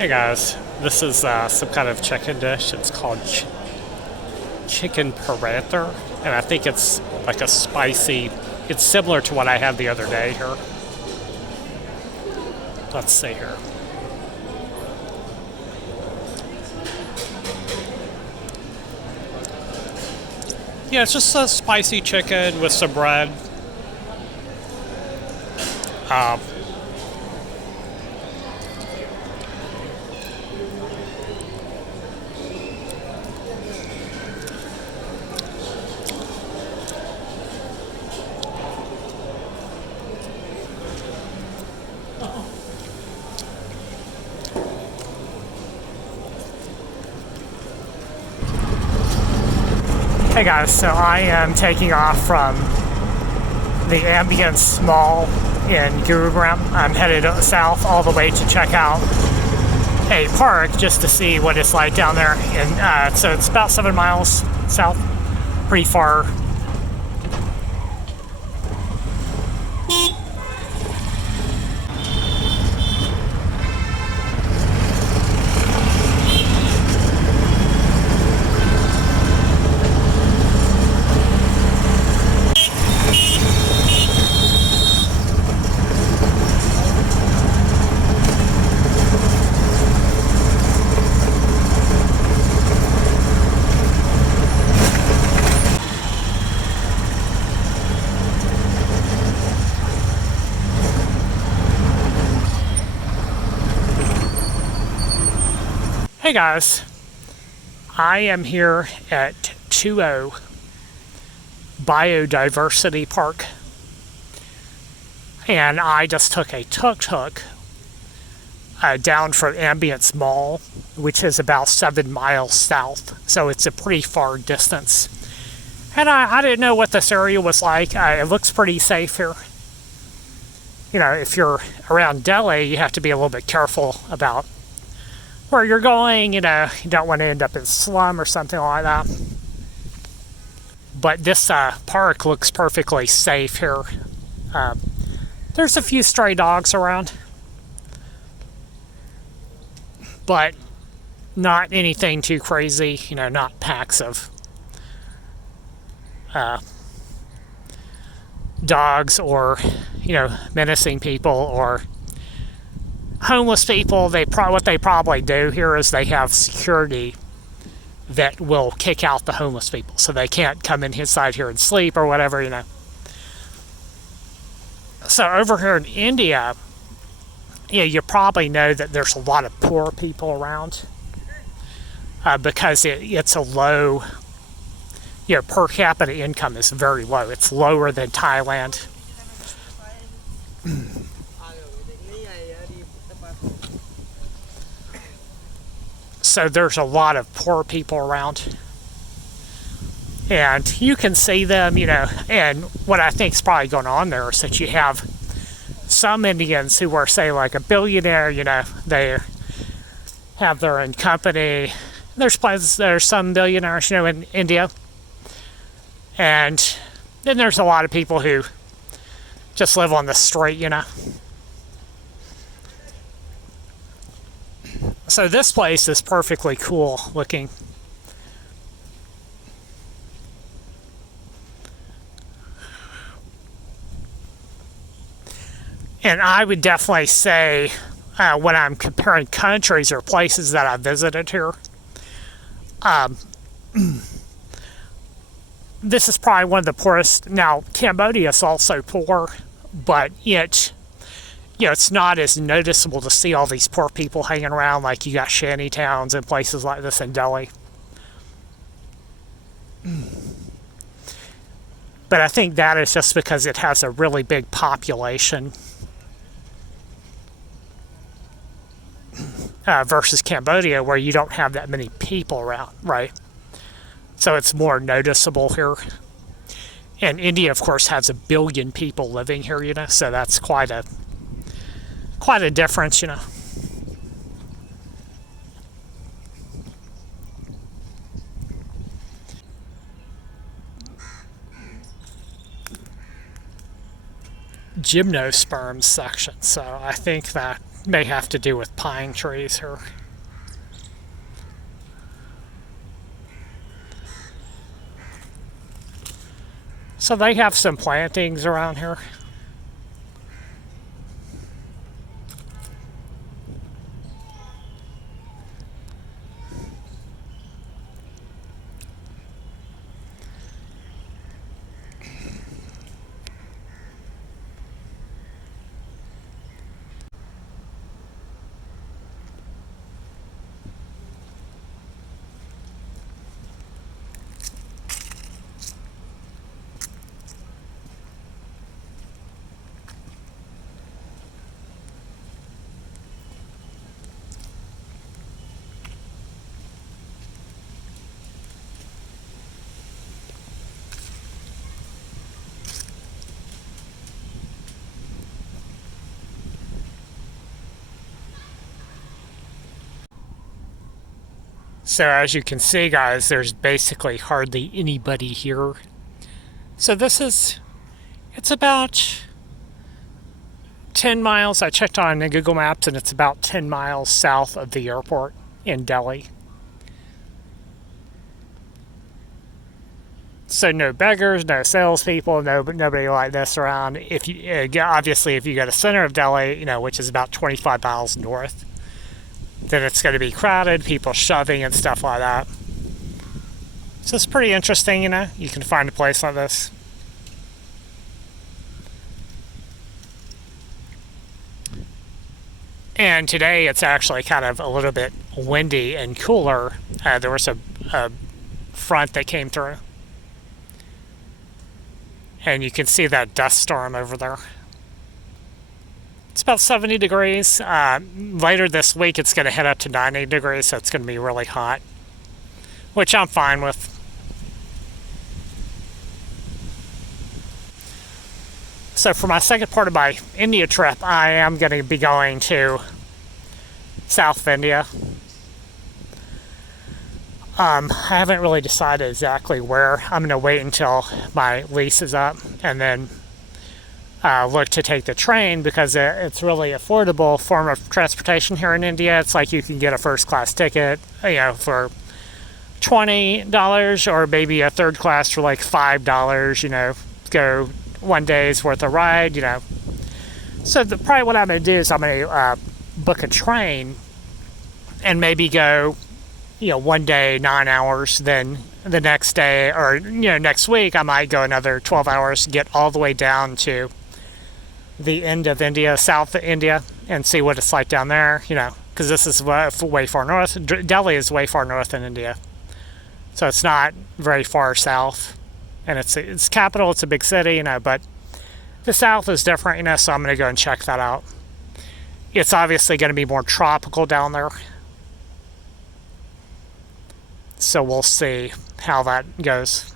Hey guys, this is some kind of chicken dish. It's called chicken paratha, and I think it's like a spicy. It's similar to what I had the other day here. Let's see here. Yeah, it's just a spicy chicken with some bread. Um, Hey guys, so I am taking off from the Ambience Mall in Gurugram. I'm headed south all the way to check out a park just to see what it's like down there. And so it's about 7 miles south, pretty far. Hey guys, I am here at 20 Biodiversity Park, and I just took a tuk-tuk down from Ambience Mall, which is about 7 miles south, so it's a pretty far distance. And I didn't know what this area was like. It looks pretty safe here. You know, if you're around Delhi, you have to be a little bit careful about where you're going. You know, you don't want to end up in a slum or something like that. But this park looks perfectly safe here. There's a few stray dogs around, but not anything too crazy. You know, not packs of dogs or, you know, menacing people or homeless people. What they probably do here is they have security that will kick out the homeless people, so they can't come inside here and sleep or whatever, you know. So over here in India, you know, you probably know that there's a lot of poor people around because it's a low, you know, per capita income is very low. It's lower than Thailand. So there's a lot of poor people around, and you can see them, you know. And what I think is probably going on there is that you have some Indians who are, say, like a billionaire. You know, they have their own company. There's some billionaires, you know, in India, and then there's a lot of people who just live on the street, you know. So this place is perfectly cool looking. And I would definitely say, when I'm comparing countries or places that I visited here, this is probably one of the poorest. Now, Cambodia is also poor, but you know, it's not as noticeable to see all these poor people hanging around like you got shanty towns and places like this in Delhi. But I think that is just because it has a really big population versus Cambodia, where you don't have that many people around, right? So it's more noticeable here. And India, of course, has 1 billion people living here, you know, so that's quite a difference, you know. Gymnosperms section. So I think that may have to do with pine trees here. So they have some plantings around here. So as you can see, guys, there's basically hardly anybody here. So it's about 10 miles. I checked on Google Maps, and it's about 10 miles south of the airport in Delhi. So no beggars, no salespeople, nobody like this around. If you obviously if you go to the center of Delhi, which is about 25 miles north, then it's going to be crowded, people shoving and stuff like that. So it's pretty interesting, you can find a place like this. And today it's actually kind of a little bit windy and cooler. There was a front that came through. And you can see that dust storm over there. It's about 70 degrees. Later this week, it's going to head up to 90 degrees, so it's going to be really hot, which I'm fine with. So for my second part of my India trip, I am going to be going to South of India. I haven't really decided exactly where. I'm going to wait until my lease is up and then look to take the train, because it's really affordable form of transportation here in India. It's like you can get a first class ticket, for $20, or maybe a third class for like $5, go 1 day's worth of ride, So probably what I'm going to do is I'm going to book a train and maybe go, 1 day, 9 hours, then the next day, or, next week, I might go another 12 hours, get all the way down to the end of India, south of India, and see what it's like down there, because this is way far north. Delhi is way far north in India. So it's not very far south. And it's capital, it's a big city, but the south is different, so I'm going to go and check that out. It's obviously going to be more tropical down there. So we'll see how that goes.